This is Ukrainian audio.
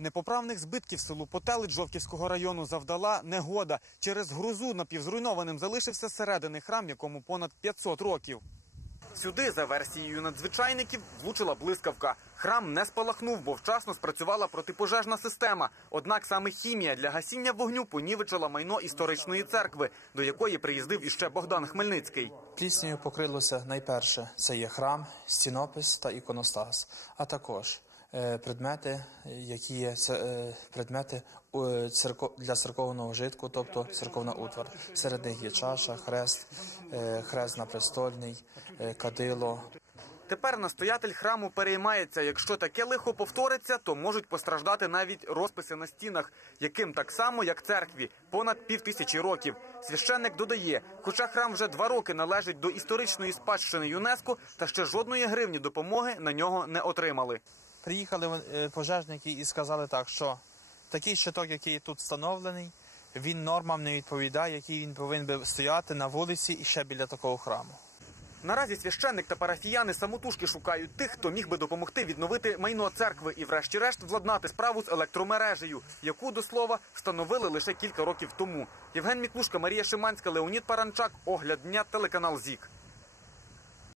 Непоправних збитків селу Потелич Жовківського району завдала негода. Через грузу напівзруйнованим залишився середини храм, якому понад 500 років. Сюди, за версією надзвичайників, влучила блискавка. Храм не спалахнув, бо вчасно спрацювала протипожежна система. Однак саме хімія для гасіння вогню понівечила майно історичної церкви, до якої приїздив іще Богдан Хмельницький. Пліснею покрилося найперше це є храм, стінопис та іконостас, а також предмети, які є е, предмети е, для церковного житку, тобто церковна утвар. Серед них є чаша, хрест, е, хрест на престольний, е, кадило, Тепер настоятель храму переймається. Якщо таке лихо повториться, то можуть постраждати навіть розписи на стінах, яким так само, як церкві, понад півтисячі років. Священник додає, хоча храм вже два роки належить до історичної спадщини ЮНЕСКО, та ще жодної гривні допомоги на нього не отримали. Приїхали е, пожежники і сказали так, що такий щиток, який тут встановлений, він нормам не відповідає, який він повинен би стояти на вулиці і ще біля такого храму. Наразі священник та парафіяни самотужки шукають тих, хто міг би допомогти відновити майно церкви і, врешті-решт, владнати справу з електромережею, яку до слова встановили лише кілька років тому. Євген Міклушка, Марія Шиманська, Леонід Паранчак. Огляд дня, телеканал ЗІК.